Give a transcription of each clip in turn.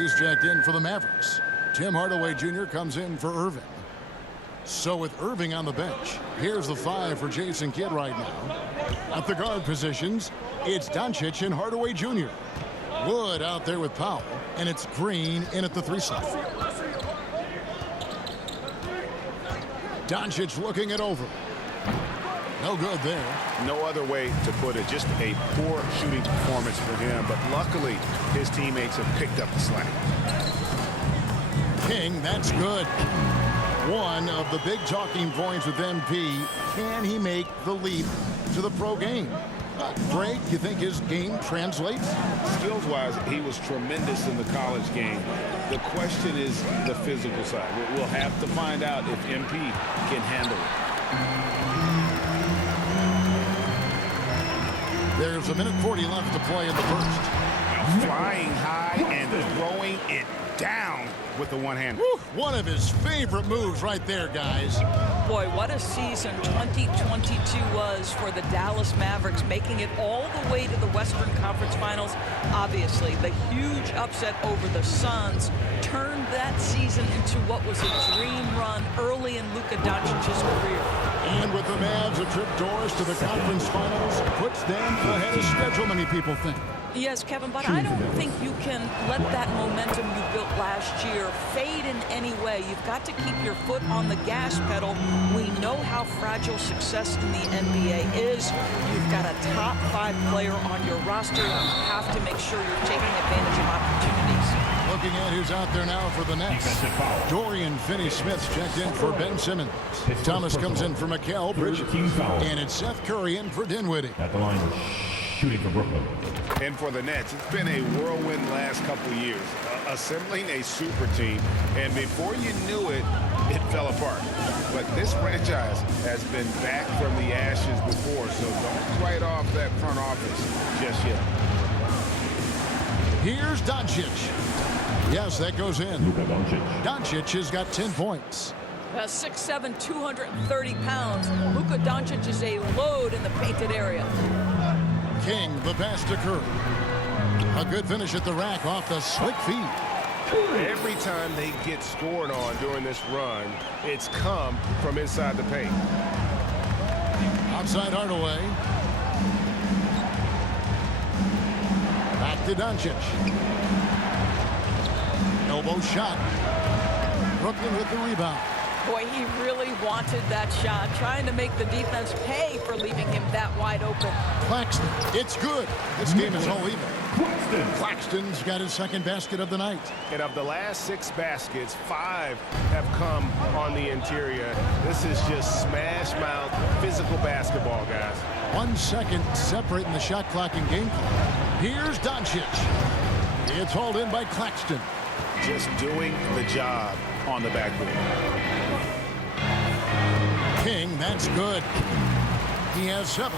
he's jacked in for the Mavericks. Tim Hardaway Jr. comes in for Irving. So with Irving on the bench, here's the 5 for Jason Kidd right now. At the guard positions, it's Doncic and Hardaway Jr. Wood out there with Powell, and it's Green in at the 3 slot. Doncic looking it over. No good there. No other way to put it. Just a poor shooting performance for him. But luckily, his teammates have picked up the slack. King, that's good. One of the big talking points with MP. Can he make the leap to the pro game? Greg, you think his game translates? Skills-wise, he was tremendous in the college game. The question is the physical side. We'll have to find out if MP can handle it. There's a minute 40 left to play in the first. Flying high and throwing it down with the one-hand. One of his favorite moves right there, guys. Boy, what a season 2022 was for the Dallas Mavericks, making it all the way to the Western Conference Finals. Obviously, the huge upset over the Suns turned that season into what was a dream run early in Luka Doncic's career. And with the Mavs a trip doors to the conference finals, puts them ahead of schedule, many people think. Yes, Kevin, but I don't think you can let that momentum you built last year fade in any way. You've got to keep your foot on the gas pedal. We know how fragile success in the NBA is. You've got a top 5 player on your roster. You have to make sure you're taking advantage of opportunities. Looking at who's out there now for the Nets. Dorian Finney-Smith checked in for Ben Simmons. Thomas comes in for Mikal Bridges. And it's Seth Curry in for Dinwiddie. At the line, shooting for Brooklyn. And for the Nets, it's been a whirlwind last couple years, assembling a super team, and before you knew it, it fell apart. But this franchise has been back from the ashes before, so don't write off that front office just yet. Here's Doncic. Yes, that goes in. Luka Doncic. Doncic has got 10 points. 6'7", 230 pounds. Luka Doncic is a load in the painted area. King, the pass to Curry. A good finish at the rack off the slick feed. Every time they get scored on during this run, it's come from inside the paint. Outside Hardaway. Back to Doncic. Elbow shot. Brooklyn with the rebound. Boy, he really wanted that shot, trying to make the defense pay for leaving him that wide open. Claxton, it's good. This game is all even. Claxton's got his second basket of the night. And of the last 6 baskets, 5 have come on the interior. This is just smash mouth physical basketball, guys. 1 second separating the shot clock and game clock. Here's Doncic. It's hauled in by Claxton. Just doing the job on the backboard. King, that's good. He has 7.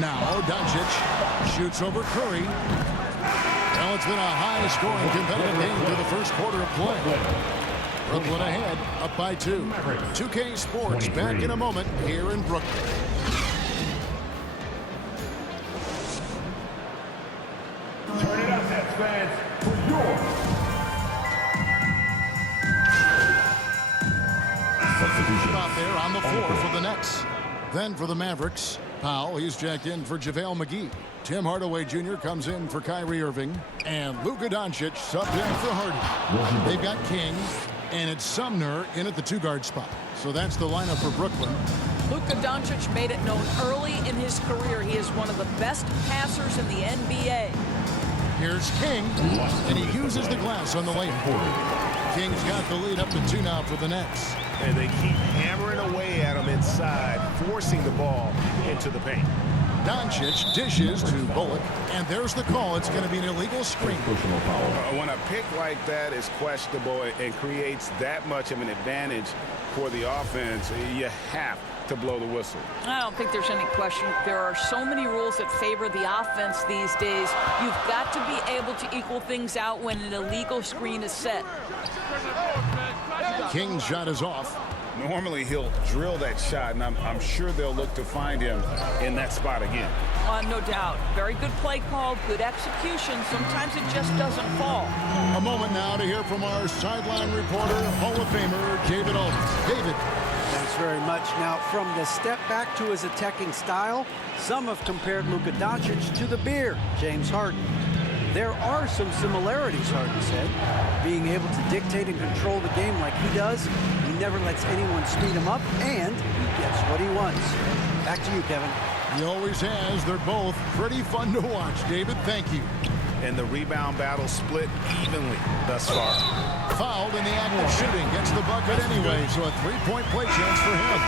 Now Doncic shoots over Curry. Well, it's been a high-scoring competitive game through the first quarter of play. Brooklyn ahead, up by 2. 2K Sports back in a moment here in Brooklyn. Turn it up, Nets fans, for your substitution. Out there on the floor for the Nets. Then for the Mavericks, Powell, he's jacked in for JaVale McGee. Tim Hardaway Jr. comes in for Kyrie Irving. And Luka Doncic subbed in for Harden. They've got King, and it's Sumner in at the 2-guard spot. So that's the lineup for Brooklyn. Luka Doncic made it known early in his career he is one of the best passers in the NBA. Here's King, and he uses the glass on the layup. King's got the lead up to 2 now for the Nets. And they keep hammering away at him inside, forcing the ball into the paint. Doncic dishes to Bullock, and there's the call. It's going to be an illegal screen. When a pick like that is questionable and creates that much of an advantage for the offense, you have to blow the whistle. I don't think there's any question. There are so many rules that favor the offense these days. You've got to be able to equal things out when an illegal screen is set. King's shot is off. Normally he'll drill that shot, and I'm sure they'll look to find him in that spot again. No doubt. Very good play call, good execution. Sometimes it just doesn't fall. A moment now to hear from our sideline reporter, Hall of Famer David Aldridge. David. Thanks very much. Now, from the step back to his attacking style, some have compared Luka Doncic to the Bear, James Harden. There are some similarities, Harden said. Being able to dictate and control the game like he does, he never lets anyone speed him up, and he gets what he wants. Back to you, Kevin. He always has. They're both pretty fun to watch. David, thank you. And the rebound battle split evenly thus far. Fouled in the act of shooting. Gets the bucket anyway, so a three-point play chance for him.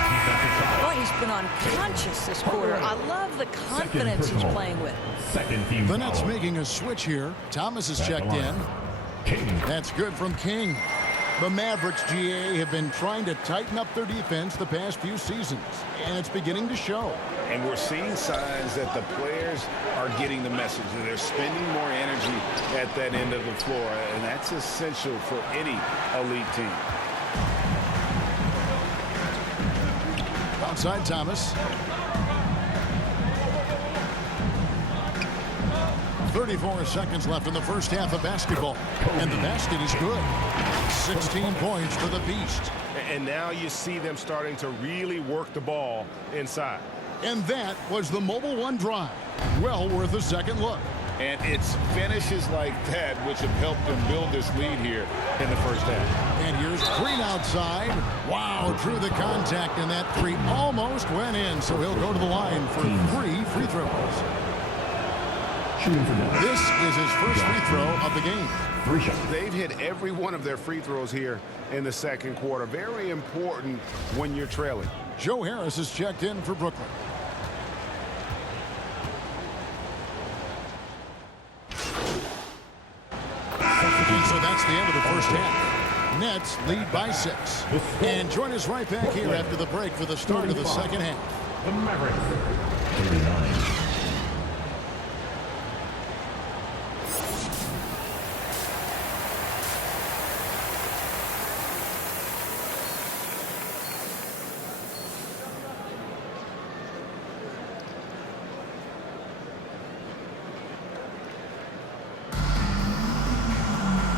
Boy, he's been unconscious this quarter. I love the confidence he's playing with. The Nets making a switch here. Thomas is checked in. That's good from King. The Mavericks, GA, have been trying to tighten up their defense the past few seasons, and it's beginning to show. And we're seeing signs that the players are getting the message, and they're spending more energy at that end of the floor, and that's essential for any elite team. Outside Thomas. 34 seconds left in the first half of basketball. And the basket is good. 16 points for the Beast. And now you see them starting to really work the ball inside. And that was the Mobile One drive. Well worth a second look. And it's finishes like that which have helped them build this lead here in the first half. And here's Green outside. Wow, drew the contact, and that three almost went in. So he'll go to the line for 3 free throws. This is his first free throw of the game. They've hit every one of their free throws here in the second quarter. Very important when you're trailing. Joe Harris is checked in for Brooklyn. And so that's the end of the first half. Nets lead by 6. And join us right back here after the break for the start of the second half. The Mavericks. 39.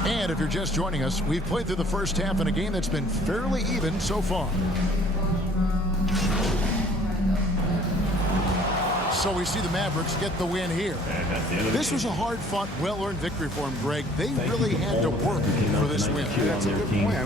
And if you're just joining us, we've played through the first half in a game that's been fairly even so far. So we see the Mavericks get the win here. This was a hard-fought, well-earned victory for them, Greg. They really had to work for this win. That's a good point. I